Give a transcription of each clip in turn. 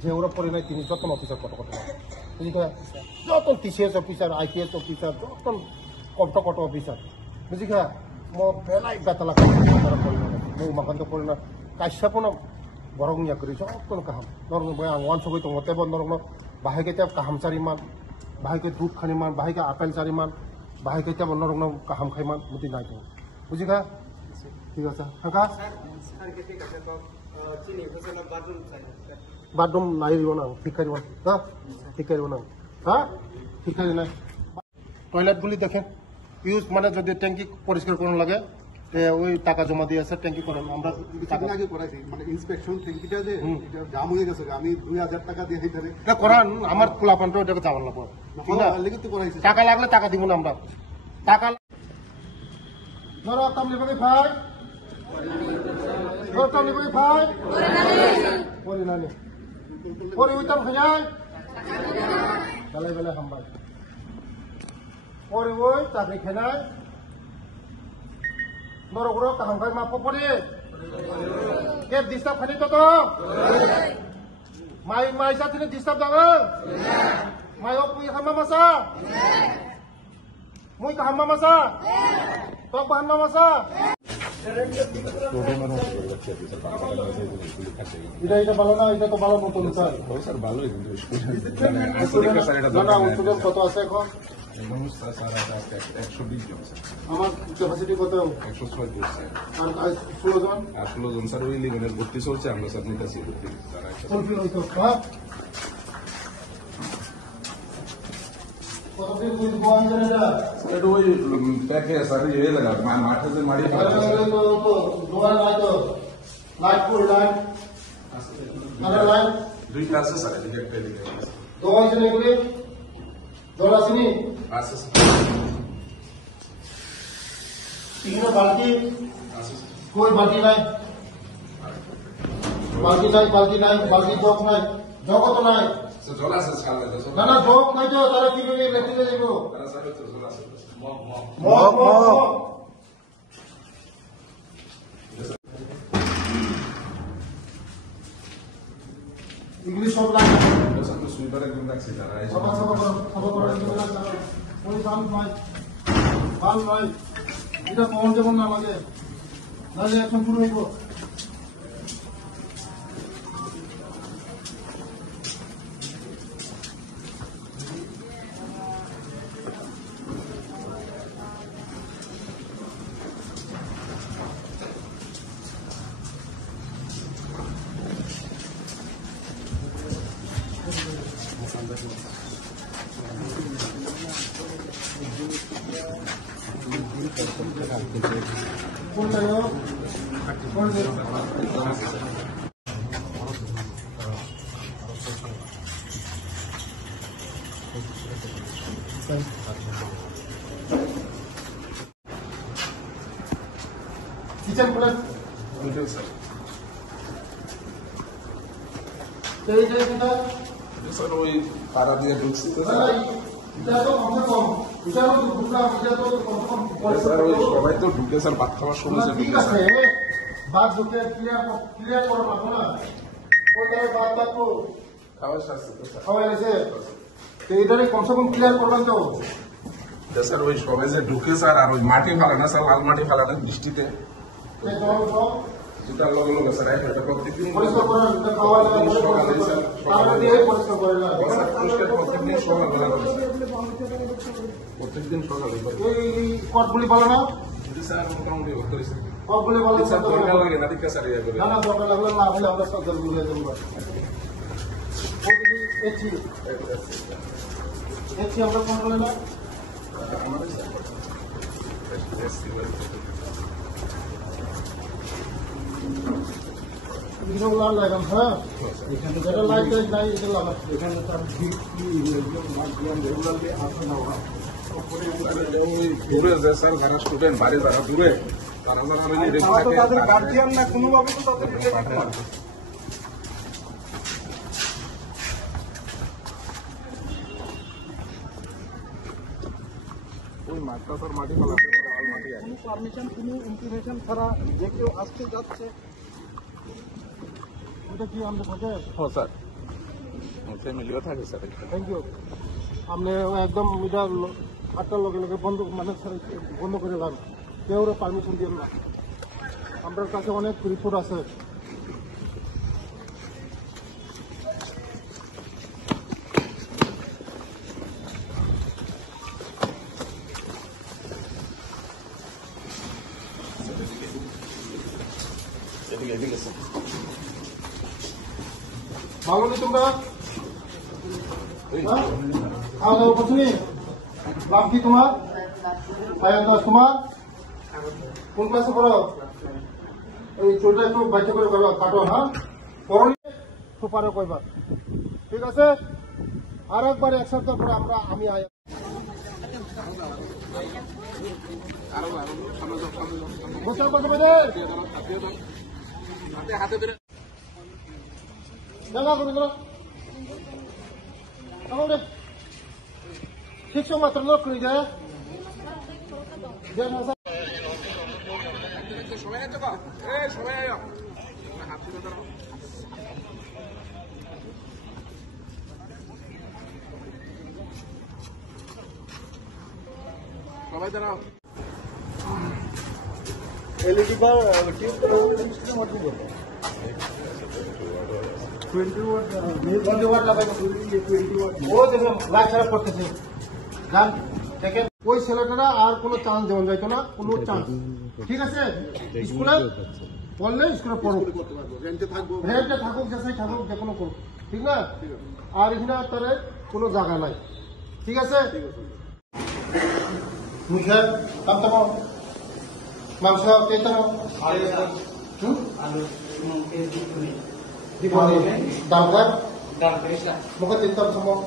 যে ওরা পড়ে নাই তিনি যতন অফিসার কত কত বুঝিখা যতন টিসিএস অফিসার আইপিএস অফিসার যতন কত কত অফিসার বুঝিখা মো বেলাই বেতলা তারা পড়ে না মো মাখান্ত পড়ে না কাশ্যপন বরংনিয়া করি যতন কাহাম নরং বয় আं वान सगै दङ तेबो नरं बाहायके तेब काहाम चारिमान बाहायके दुध खानिमान बाहायके आपेल चारिमान बाहायके तेब नरं काहाम खाइमान मुति नाय दङ बुझिखा ঠিক আছে কাকা বাথরুম নাই দিব না ঠিক করিব না ঠিক করিব না হ্যাঁ ঠিক করি না টয়লেটগুলি দেখেন ইউজ মানে যদি ট্যাঙ্কি পরিষ্কার করুন লাগে ওই টাকা জমা দিয়ে আছে ট্যাঙ্কি করেন আমরা কিছুদিন আগে করাইছি মানে ইন্সপেকশন ট্যাঙ্কিটা যে এটা জাম হয়ে গেছে আমি 2000 টাকা দিয়ে দিতে না করান আমার খোলাপানটা ওটাকে যাওয়ার লাগবে ঠিক না লিখিত করাইছি টাকা লাগলে টাকা দিব না আমরা টাকা ধরো তামলি বাকি ভাই ধরো তামলি বাকি ভাই পরি নানি পরি উইতাম খাই বেলায় বেলায় হামবাই পরি ওই চাকরি খাই নরগর কাহাম খাই মাপ পরি কে ডিস্টার্ব খানি তো মাই মাই সাথে ডিস্টার্ব দাও মাই ও পুই হামা মাসা মুই কাহাম মাসা tok bahan mama sa এটা ভালো না এটা তো ভালো মতন স্যার স্যার ভালোই কিন্তু স্টুডেন্ট কত আছে এখন স্যার 120 জন আমার ক্যাপাসিটি কত 106 জন স্যার আর 16 জন আর 16 জন স্যার ওই লিগনের ভর্তি চলছে আমরা স্যার নিতেছি ফুলফিল হইতো হ্যাঁ কতদিন বুঝ বন্ধ করে না এটা ওই প্যাকে স্যার ইয়ে লাগা মাঠে যে মারি তো দোয়ার নাই তো লাইট ফুল লাইট আরে লাইট দুইটা আছে স্যার এদিকে একটা এদিকে দোয়া আছে নাকি দোয়া আছে নি আছে तीनों बाल्टी আছে कोई बाल्टी नहीं बाल्टी जोक नहीं जोको तो नहीं স্যার জল আছে ছাল লাগে ना ना जोक नहीं जो तारा की भी लेते ले जाइबो স্যার তো জল আছে মগ इंग्लिश सब लाइन স্যার তো সুইপারে গুণ রাখছি তারা এই सब कोई काम नहीं এটা কোন যেমন না লাগে নালে এখন পুরো হইব কোনটা요? কোনটা요? কিচেন প্লাস ডিটেইলস স্যার এই যে এটা স্যার ওই পাড়া দিয়ে ঢুকছি তো এটা তো কম এটা তো দুপুরা এটা তো কম স্যার ওই সবাই তো ঢুকে স্যার ভাত খাওয়ার সময় ঠিক আছে বাদ ঢুকে ক্লিয়ার করো না ওটারে বাদ তো খাওয়ার শাস্তি তো স্যার খাওয়া গেছে তো এটারে কমসে কম ক্লিয়ার করবেন তো স্যার ওই সবাই যে ঢুকে স্যার আর ওই মাটি ফেলে না স্যার লাল মাটি ফেলে না বৃষ্টিতে জুতার লগে লগে স্যার এটা প্রত্যেকদিন পরিষ্কার করেন খাওয়া পরিষ্কার করে না প্রত্যেকদিন সকালে প্রত্যেকদিন সকালে এই কটগুলি বলো না স্যার মোটামুটি করেছে কটগুলি বলো স্যার দরকার লাগে না ঠিক আছে স্যার ইয়ে করে না দরকার লাগলে না হলে আমরা সব জল বুঝে দেবো এসছি আমরা কোন বলে না আমাদের লাল লাগাম হ্যাঁ এটা লাইট নাই এটা লাগাম এখানে তার রেগুলারলি আসে না ওরা দূরে যে স্যার যারা স্টুডেন্ট বাড়ি যারা দূরে তারা তাদের গার্জিয়ান না কোনোভাবে তো তাদের ওই মাঠটা তোর মাটি ফেলাতে কোনো পারমিশন কোনো ইনফরমেশন ছাড়া যে কেউ আসতে যাচ্ছে এটা কি আমাদের থাকে? হ্যাঁ স্যার ফ্যামিলিও থাকে স্যার থ্যাংক ইউ। আপনি একদম এটা 8টার লগে লগে বন্ধ মানে বন্ধ করে দেন, কেউ পারমিশন দিন না। আমার কাছে অনেক রিপোর্ট আছে। ভালো নি তোমরা? খাওয়া দাওয়া করছো নি? নাম কি তোমার? সায়ন দাস। তোমার কোন ক্লাসে পড়ো? এই চুলটা একটু বাচ্চা করে কাটো, হ্যাঁ? পড়ো সুপারে কইবার, ঠিক আছে? আর একবার এক সপ্তাহ পরে আমি বুঝতে পারছো শিক্ষক মাত্র লোক করে যায় সবাই দাঁড়াও। एलईडी पर ट्यूब मत दो 20 वाट लगाई 20 वाट वो देखो लाइट ছাড়া পড়তেছে জান দেখেন ওই ছেলেটারা আর কোনো চান্স দেওয়া যাইতো না, কোনো চান্স। ঠিক আছে, স্কুলে পড়লে স্কুলে পড়ুক, রেন্টে থাকুক, যেসাই থাকুক, যে কোনো করুক, ঠিক না? আর এখানে তার কোনো জায়গা নাই, ঠিক আছে? মুখে কামতাম মাংস কেতাম দাম কর মুখে তিনতাম সময়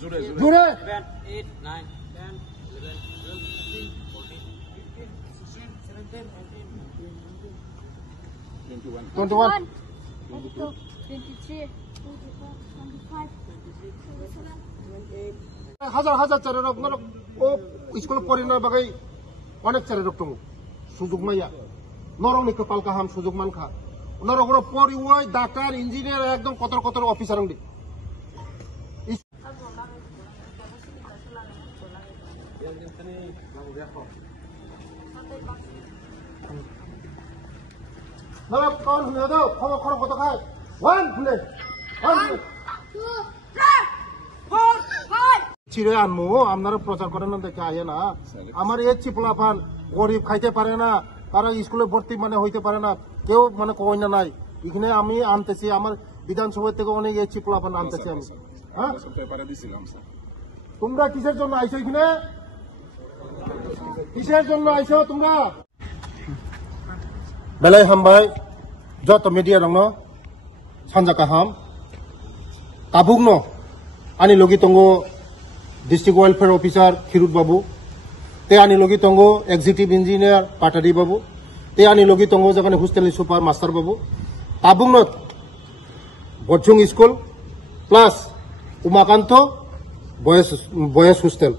জুড়ে 8, 9, 10, 11, 12, 13, 14, 15, 16, 17, 18, 21 22, 23, 24, 25, 27, 28. হাজার হাজার চারের ও স্কুল পড়ি না বাগাই অনেক চারের দङ সুযোগ মাইয়া নরংনি কপাল কাহাম সুযোগ মানখা নরগর পড়ি ওই ডাক্তার ইঞ্জিনিয়ার একদম কতর কতর অফিসার দি না কোন হুনে দাও খবর খবর কত খায় 1 হুনে 1 2, 3, 4, 5. চিরে আনমু আপনারা প্রচার করেন না দেখে আয়ে না আমার এই চিপলাপান গরিব খাইতে পারে না, তারা স্কুলে ভর্তি মানে হইতে পারে না, কেউ মানে কই না নাই। এখানে আমি আনতেছি আমার বিধানসভা থেকে অনেক এই চিপলাপান আনতেছি আমি। হ্যাঁ, পেপারে দিছিলাম স্যার। তোমরা কিসের জন্য আইছো এখানে? কিসের জন্য আইছো তোমরা? বেলায় হামবাই যত মিডিয়া দङ सानजा गाहाम काबुगनो आनी लगी तंगो डिस्ट्रिक्ट वेलफेयर ऑफिसर खिरुत बाबू ते आनी लगी तंगो एग्जीक्यूटिव इंजिनियर पाटारी बाबू ते आनी लगी तंगो जगह हॉस्टेल सुपार मास्टर बाबू काबुगनो बरजुंग स्कूल प्लस उमाकांत बयस हॉस्टेल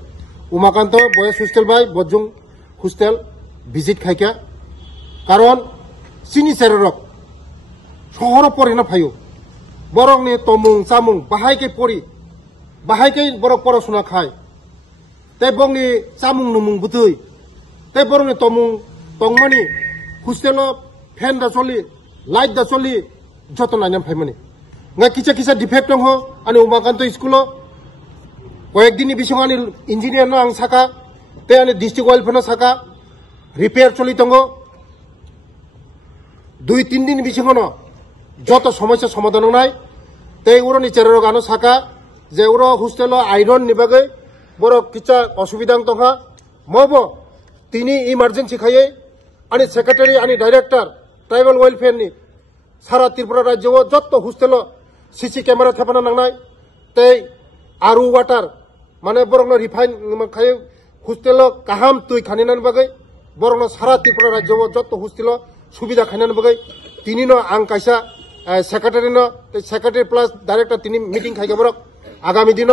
उमाकांत बयस हॉस्टेल बाय बरजुंग हॉस्टेल विजिट खाइका कारण सिनी सेररक शहर पढ़े ना फायो बरं ने तमुं चामुं बाहायके पढ़ी बाहायके बरक पढ़ाशुना खाय ते बंगनि चामुं नुमुं बुतुय ते बरं ने तमुं तंगमानि हॉस्टेल फैन दा चलि लाइट दा चलि जत नायनाम फायमानि nga किसा किसा डिफेक्ट दङ आनि उमाकान्त स्कुल कयेकदिननि बिसङाव आनि इन्जिनियार ना आं साका ते आनि डिस्ट्रिक्ट वेलफेयर ना साका रिपेयर चलि दङ 2-3 दिन बिसङाव যত সমস্যা সমাধান নাই তাই ওর নিচের গানো সাকা যে ওর হোস্টেল আইরন নিবাগে বড় কিচা অসুবিধা দা মব তিনি ইমার্জেন্সি খাইয়ে আনি সেক্রেটারি আনি ডাইরেক্টর ট্রাইবাল ওয়েলফেয়ার নি সারা ত্রিপুরা রাজ্য যত হোস্টেল সিসি ক্যামেরা থাপানো নাংনাই তাই আরু ওয়াটার মানে বরং রিফাইন খাই হোস্টেল কাহাম তুই খানিনান বাগে বরং সারা ত্রিপুরা রাজ্য যত হোস্টেল সুবিধা খাইনান বাগে তিনি আং কাইসা सेक्रेटारी प्लस डायरेक्टर तीन मीटिंग खाई बरक आगामी दिन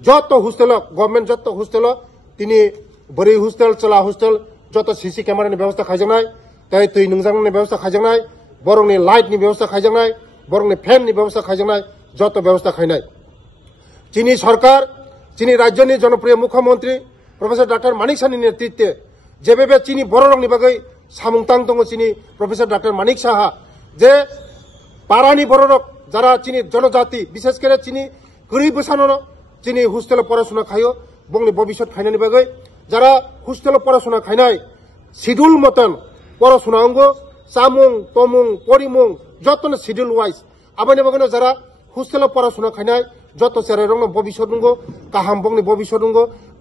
যত হোস্টেল গভর্নমেন্ট যত হোস্টেল তিনি বড়ি হোস্টেল চলা হোস্টেল যত সিসি ক্যামেরাनि ব্যবস্থা খাইजानाय তাই তুই नोंजांनि ব্যবস্থা খাইजानाय বরংनि লাইটनि ব্যবস্থা খাইजानाय বরংनि ফ্যানनि ব্যবস্থা খাইजानाय যত ব্যবস্থা খাইनाय চীনি সরকার চীনি রাজ্যनि জনপ্রিয় মুখ্যমন্ত্রী প্রফেসর ডক্টর মানিক সাহাनि নেতৃত্বে যেভাবে চীনি বড় রংनि বাগै সামুংতাং দङ চীনি প্রফেসর ডক্টর মানিক সাহা যে পাড়ানি বড় রক যারা চীনি জনজাতি বিশেষ করে চীনি গরিব বসানো চীনি হোস্টেলে পড়াশোনা খাইও বংনি ভবিষ্যৎ খাইনানি বাগৈ যারা হোস্টেলে পড়াশোনা খাইনায় শিডিউল মতন পড়াশোনা অঙ্গ চামুং তমুং পরিমুং যতন শিডিউল ওয়াইজ আবানি বাগৈনো যারা হোস্টেলে পড়াশোনা খাইনায় যত সেরে রং ভবিষ্যৎ দङ কাহাম বংনি ভবিষ্যৎ দङ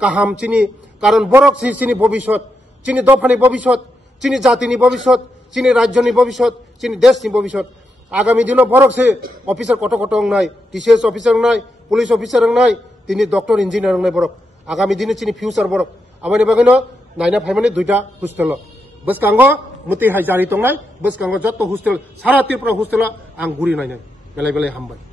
কাহাম চিনি কারণ বরক চিনি ভবিষ্যৎ চিনি দফানি ভবিষ্যৎ চিনি জাতিনি ভবিষ্যৎ চিনি রাজ্যনি ভবিষ্যৎ চিনি দেশনি ভবিষ্যৎ আগামী দিনও বরক সে অফিসার কত কত নাই টিসিএস অফিসার নাই পুলিশ অফিসার নাই তিনি ডক্টর ইঞ্জিনিয়ার নাই বরক আগামী দিনে চিনি ফিউচার বরক আবানি বাগৈনো নাইনা ফাইমানি দুইটা হোস্টেল বসকাঙ্গ মুতি হাই জারি তংনাय বসকাঙ্গ যত হোস্টেল সারা ত্রিপুরা হোস্টেল আং গুরি নাইनाय বেলাই বেলাই হামबाय